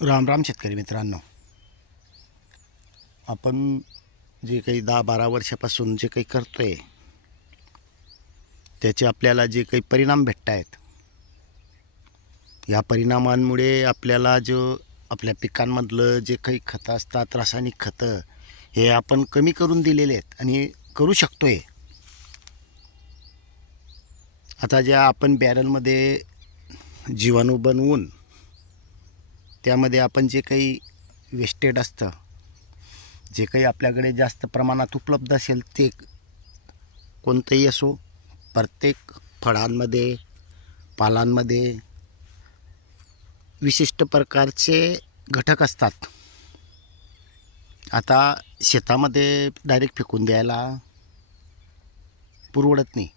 राम राम शेतकरी मित्रांनो. आपण जे काही दहा बारा वर्षापासून जे काही करतो आहे त्याचे आपल्याला जे काही परिणाम भेटत आहेत या परिणामांमुळे आपल्याला जो आपल्या पिकांमधलं जे काही खतं असतात रासायनिक खतं हे आपण कमी करून दिलेले आहेत आणि करू शकतो आहे आता ज्या आपण बॅरलमध्ये जीवाणू बनवून त्यामध्ये आपण जे काही वेस्टेड असतं जे काही आपल्याकडे जास्त प्रमाणात उपलब्ध असेल ते कोणतंही असो प्रत्येक फळांमध्ये पालांमध्ये विशिष्ट प्रकारचे घटक असतात. आता शेतामध्ये डायरेक्ट फेकून द्यायला पुरवडत नाही.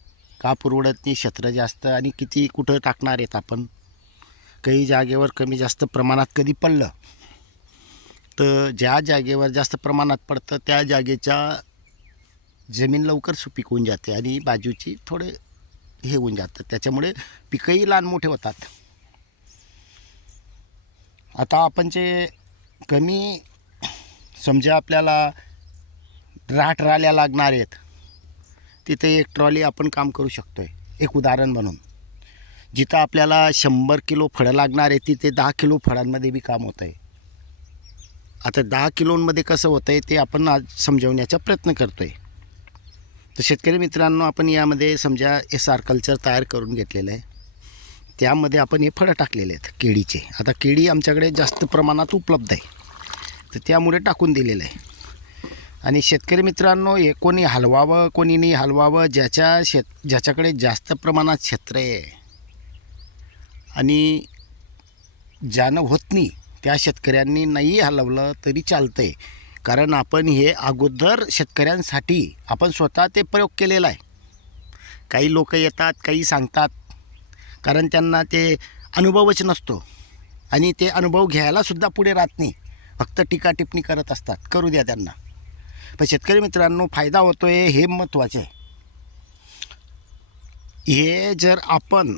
का पुरवडत नाही? क्षेत्र जास्त आणि किती कुठं टाकणार आहेत आपण? काही जागेवर कमी जास्त प्रमाणात कधी पडलं तर ज्या जागेवर जास्त प्रमाणात पडतं त्या जागेच्या जमीन लवकर सुपीक होऊन जाते आणि बाजूची थोडे हे होऊन जातं. त्याच्यामुळे पिकंही लहान मोठे होतात. आता आपण जे कमी समजा आपल्याला राट राल्या लागणार आहेत तिथे एक ट्रॉली आपण काम करू शकतो आहे एक उदाहरण म्हणून जिथं आपल्याला शंभर किलो फळं लागणार आहे तिथे दहा किलो फळांमध्ये बी काम होतं आहे आता दहा किलोंमध्ये कसं होतं आहे ते आपण आज समजवण्याचा प्रयत्न करतो आहे तर शेतकरी मित्रांनो आपण यामध्ये समजा एस आर कल्चर तयार करून घेतलेलं आहे. त्यामध्ये आपण हे फळं टाकलेले आहेत केळीचे. आता केळी आमच्याकडे जास्त प्रमाणात उपलब्ध आहे. तर त्यामुळे टाकून दिलेलं आहे. आणि शेतकरी मित्रांनो हे कोणी हलवावं कोणी नाही हलवावं ज्याच्या शेत ज्याच्याकडे जास्त प्रमाणात क्षेत्र आहे आणि ज्यानं होत नाही त्या शेतकऱ्यांनी नाही हलवलं तरी चालतं आहे कारण आपण हे अगोदर शेतकऱ्यांसाठी आपण स्वतः ते प्रयोग केलेला आहे. काही लोक येतात काही सांगतात. कारण त्यांना ते अनुभवच नसतो. आणि ते अनुभव घ्यायलासुद्धा पुढे राहत नाही. फक्त टीका टिप्पणी करत असतात. करू द्या त्यांना. पण शेतकरी मित्रांनो फायदा होतो आहे हे महत्त्वाचे आहे. हे जर आपण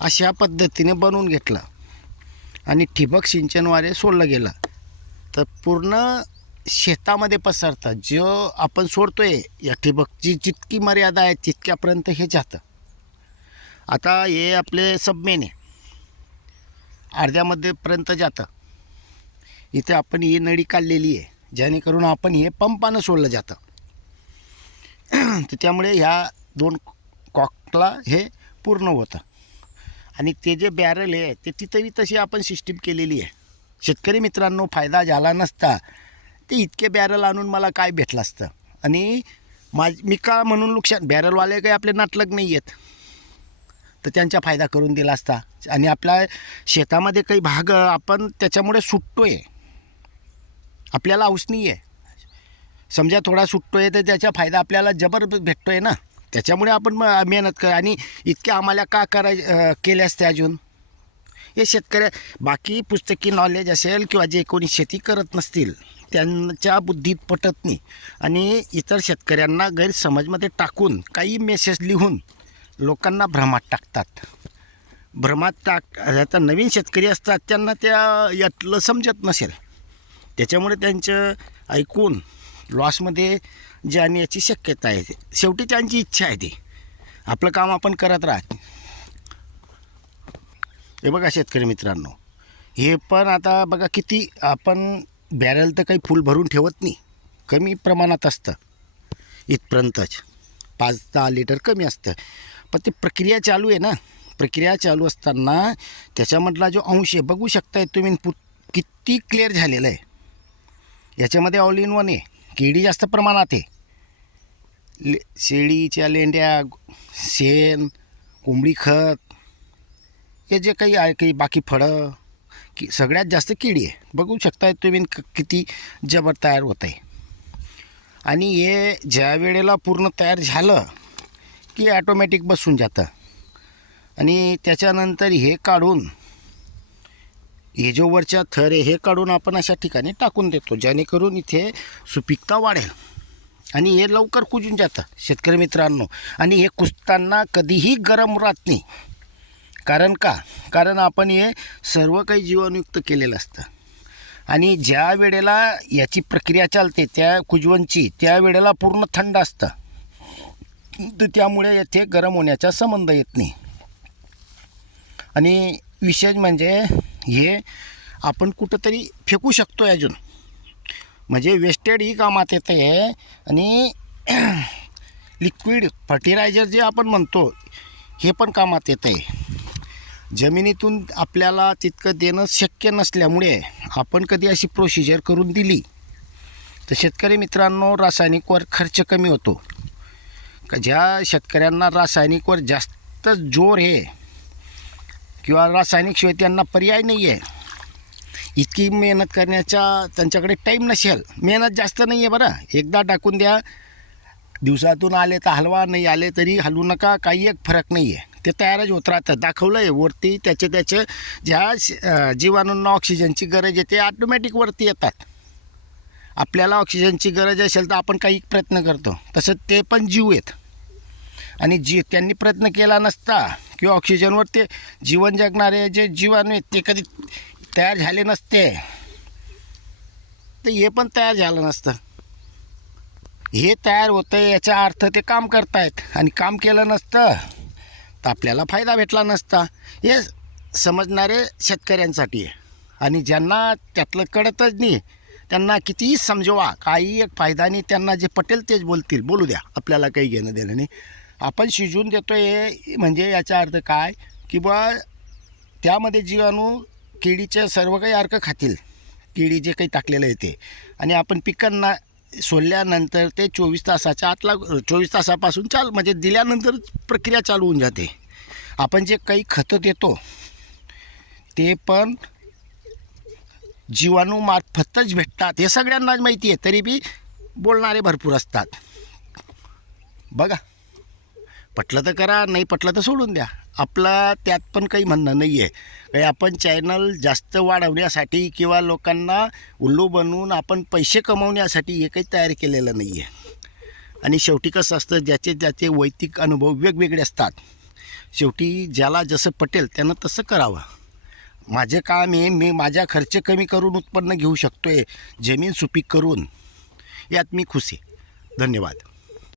अशा पद्धतीने बनवून घेतलं. आणि ठिबक सिंचनवारे सोडलं गेलं. तर पूर्ण शेतामध्ये पसरतं. जो आपण सोडतो आहे या ठिबकची जितकी मर्यादा आहे तितक्यापर्यंत हे जातं. आता हे आपले सबमेन आहे. अर्ध्यामध्ये पर्यंत जातं. इथे आपण ही नळी काढलेली आहे. जेणेकरून आपण हे पंपानं सोडलं जातं. तर त्यामुळे ह्या दोन कॉकला हे पूर्ण होतं. आणि ते जे बॅरल आहे ते तिथंही तशी आपण सिस्टीम केलेली आहे. शेतकरी मित्रांनो फायदा झाला नसता. ते इतके बॅरल आणून मला काय भेटलं असतं? आणि माझ मी का म्हणून नुकसान बॅरलवाले काही आपले नाटलग नाही आहेत. तर त्यांचा फायदा करून दिला असता. आणि आपल्या शेतामध्ये काही भाग आपण त्याच्यामुळे सुटतो आहे आपल्याला औषणी आहे समजा थोडा सुटतो आहे तर त्याचा फायदा आपल्याला जबर भेटतो आहे ना? त्याच्यामुळे आपण म- मेहनत कर. आणि इतक्या आम्हाला का कराय केल्या केले असते अजून? हे शेतकऱ्या बाकी पुस्तकी नॉलेज असेल किंवा जे कोणी शेती करत नसतील त्यांच्या बुद्धीत पटत नाही. आणि इतर शेतकऱ्यांना गैरसमजमध्ये टाकून काही मेसेज लिहून लोकांना भ्रमात टाकतात. भ्रमात टाक आता नवीन शेतकरी असतात त्यांना त्या यातलं समजत नसेल. त्याच्यामुळे त्यांचं ऐकून लॉसमध्ये जाण्याची शक्यता आहे शेवटी त्यांची इच्छा आहे ती. आपलं काम आपण करत राहत. हे बघा शेतकरी मित्रांनो हे पण आता बघा किती आपण बॅरल तर काही फुल भरून ठेवत नाही. कमी प्रमाणात असतं. इथपर्यंतच. पाच दहा लिटर कमी असतं. पण ती प्रक्रिया चालू आहे ना. प्रक्रिया चालू असताना त्याच्यामधला जो अंश आहे बघू शकताय तुम्ही पु किती क्लिअर झालेलं आहे. याच्यामध्ये ऑल इन वन आहे. केळी जास्त प्रमाणात आहे. ले शेळीच्या लेंड्या शेण कोंबडी खत हे जे काही आहे काही बाकी फळं की सगळ्यात जास्त केळी आहे. बघू शकताय तुम्ही क- किती जबर तयार होत आहे. आणि हे ज्या वेळेला पूर्ण तयार झालं की ॲटोमॅटिक बसून जातं. आणि त्याच्यानंतर हे काढून हे जो वरच्या थर हे काढून आपण अशा ठिकाणी टाकून देतो जेणेकरून इथे सुपीकता वाढेल. आणि हे लवकर कुजून जातं शेतकरी मित्रांनो. आणि हे कुजताना कधीही गरम राहत नाही. कारण का? कारण आपण हे सर्व काही जीवाणुयुक्त केलेलं असतं. आणि ज्या वेळेला याची प्रक्रिया चालते त्या कुजवनची त्या वेळेला पूर्ण थंड असतं. तर त्यामुळे येथे गरम होण्याचा संबंध येत नाही. आणि विशेष म्हणजे हे आपण कुठंतरी फेकू शकतो अजून. म्हणजे वेस्टेड ही कामात येतं आहे आणि लिक्विड फर्टिलायझर जे आपण म्हणतो हे पण कामात येतं. आहे जमिनीतून आपल्याला तितकं देणं शक्य नसल्यामुळे आपण कधी अशी प्रोसिजर करून दिली. तर शेतकरी मित्रांनो रासायनिकवर खर्च कमी होतो. का ज्या शेतकऱ्यांना रासायनिकवर जास्त जोर आहे किंवा रासायनिकशिवाय त्यांना पर्याय नाही आहे इतकी मेहनत करण्याचा त्यांच्याकडे टाईम नसेल. मेहनत जास्त नाही आहे बरं. एकदा टाकून द्या. दिवसातून आले तर हलवा नाही आले तरी हलवू नका. काही एक फरक नाही आहे ते तयारच होत राहतं. दाखवलं आहे वरती त्याचे त्याचे ज्या जीवाणूंना ऑक्सिजनची गरज आहे ते ऑटोमॅटिक वरती येतात. आपल्याला ऑक्सिजनची गरज असेल तर आपण काही प्रयत्न करतो. तसं ते पण जीव आहेत. आणि जी त्यांनी प्रयत्न केला नसता किंवा ऑक्सिजनवर ते जीवन जगणारे जे जीवाणू आहेत ते कधी तयार झाले नसते. तर हे पण तयार झालं नसतं. हे तयार होतं याचा अर्थ ते काम करतायत. आणि काम केलं नसतं तर आपल्याला फायदा भेटला नसता. हे समजणारे शेतकऱ्यांसाठी आहे. आणि ज्यांना त्यातलं कळतच नाही त्यांना कितीही समजवा काही एक फायदा नाही त्यांना जे पटेल तेच बोलतील. बोलू द्या आपल्याला काही घेणं देणं नाही. आपण शिजवून देतो आहे म्हणजे याचा अर्थ काय? की बा त्यामध्ये जीवाणू किडीचे सर्व काही अर्क खातील. किडी जे काही टाकलेलं आहे ते. आणि आपण पिकांना सोडल्यानंतर ते चोवीस तासाच्या आतला चोवीस तासापासून चाल म्हणजे दिल्यानंतर प्रक्रिया चालू होऊन जाते. आपण जे काही खतं देतो ते पण जीवाणू मार्फतच भेटतात. हे सगळ्यांनाच माहिती आहे तरी बी बोलणारे भरपूर असतात. बघा. पटलं तर करा नाही पटलं तर सोडून द्या. आपला त्यात पण काही म्हणणं नाही आहे काही आपण चॅनल जास्त वाढवण्यासाठी किंवा लोकांना उल्लू बनवून आपण पैसे कमवण्यासाठी हे काही तयार केलेलं नाही आहे आणि शेवटी कसं असतं ज्याचे ज्याचे वैयक्तिक अनुभव वेगवेगळे असतात. शेवटी ज्याला जसं पटेल त्यानं तसं करावं. माझे काम आहे मी माझ्या खर्च कमी करून उत्पन्न घेऊ शकतो आहे जमीन सुपीक करून. यात मी खुश आहे. धन्यवाद.